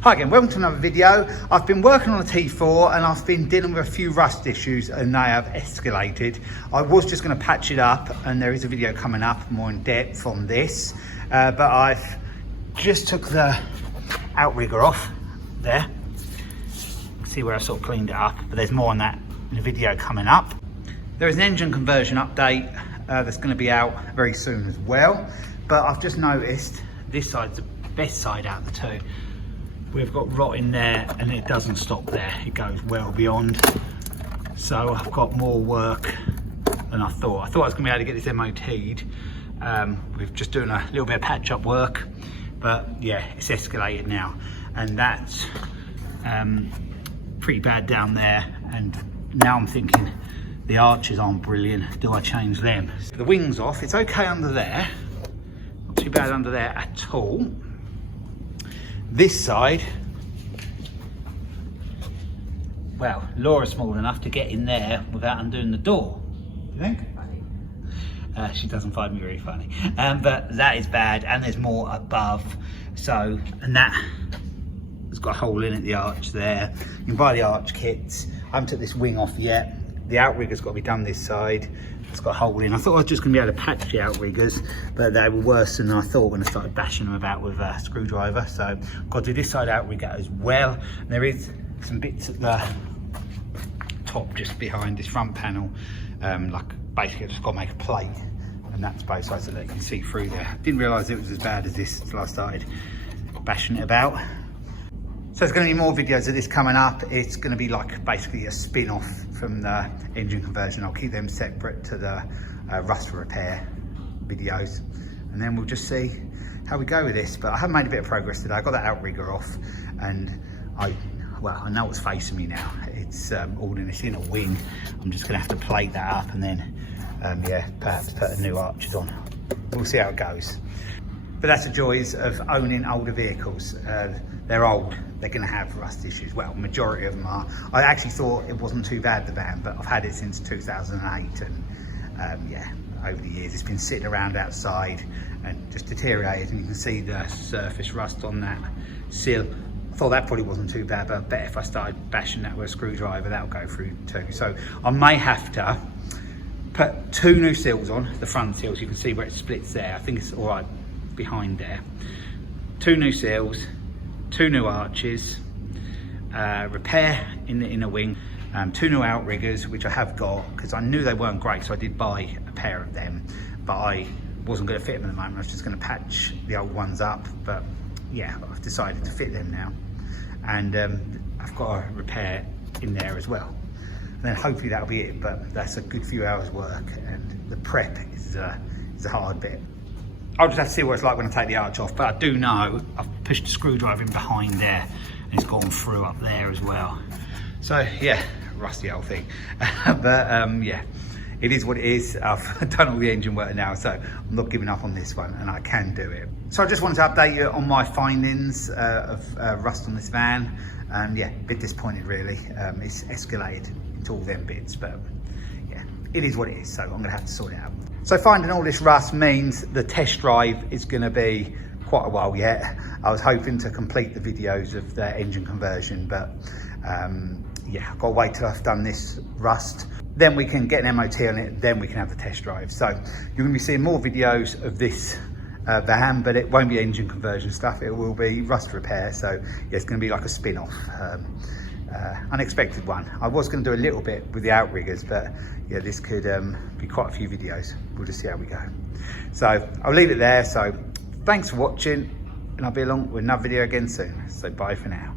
Hi again, welcome to another video. I've been working on a T4 and I've been dealing with a few rust issues and they have escalated. I was just going to patch it up and there is a video coming up more in depth on this, but I've just took the outrigger off there. See where I sort of cleaned it up, but there's more on that in the video coming up. There is an engine conversion update that's going to be out very soon as well, but I've just noticed this side's the best side out of the two. We've got rot in there and it doesn't stop there, it goes well beyond. So I've got more work than I thought. I thought I was going to be able to get this MOT'd. We're just doing a little bit of patch up work, but yeah, it's escalated now. And that's pretty bad down there. And now I'm thinking the arches aren't brilliant. Do I change them? The wing's off, it's okay under there. Not too bad under there at all. This side, well, Laura's small enough to get in there without undoing the door. Do you think? She doesn't find me very funny. But that is bad, and there's more above. So, and that has got a hole in it, the arch there. You can buy the arch kits. I haven't took this wing off yet. The outrigger's got to be done this side. It's got a hole in. I thought I was just going to be able to patch the outriggers, but they were worse than I thought when I started bashing them about with a screwdriver. So I've got to do this side outrigger as well. And there is some bits at the top just behind this front panel. Like basically I've just got to make a plate, and that's both sides so that you can see through there. Didn't realise it was as bad as this until I started bashing it about. So there's going to be more videos of this coming up. It's going to be like basically a spin-off from the engine conversion. I'll keep them separate to the rust repair videos, and then we'll just see how we go with this. But I have made a bit of progress today. I got that outrigger off, and I know what's facing me now. It's all in this inner wing. I'm just going to have to plate that up, and then yeah, perhaps put a new arches on. We'll see how it goes. But that's the joys of owning older vehicles. They're old, they're gonna have rust issues. Well, majority of them are. I actually thought it wasn't too bad, the van, but I've had it since 2008, and yeah, over the years it's been sitting around outside and just deteriorated, and you can see the surface rust on that sill. I thought that probably wasn't too bad, but I bet if I started bashing that with a screwdriver, that'll go through too. So I may have to put two new sills on, the front sills. You can see where it splits there. I think it's all right behind there. Two new sills, two new arches, repair in the inner wing, two new outriggers, which I have got because I knew they weren't great, so I did buy a pair of them, but I wasn't going to fit them at the moment. I was just going to patch the old ones up, but yeah, I've decided to fit them now, and I've got a repair in there as well, and then hopefully that'll be it. But that's a good few hours work, and the prep is a hard bit. I'll just have to see what it's like when I take the arch off, but I do know I've pushed the screwdriver in behind there and it's gone through up there as well. So yeah, rusty old thing. But yeah, it is what it is. I've done all the engine work now, so I'm not giving up on this one, and I can do it. So I just wanted to update you on my findings of rust on this van. Yeah, a bit disappointed really. It's escalated into all them bits, but yeah, it is what it is, so I'm gonna have to sort it out. So finding all this rust means the test drive is going to be quite a while yet. I was hoping to complete the videos of the engine conversion, but yeah, I've got to wait till I've done this rust. Then we can get an MOT on it, then we can have the test drive. So you're going to be seeing more videos of this van, but it won't be engine conversion stuff. It will be rust repair. So yeah, it's going to be like a spin-off. Unexpected one. I was going to do a little bit with the outriggers, but yeah, this could be quite a few videos. We'll just see how we go. So I'll leave it there. So thanks for watching, and I'll be along with another video again soon. So bye for now.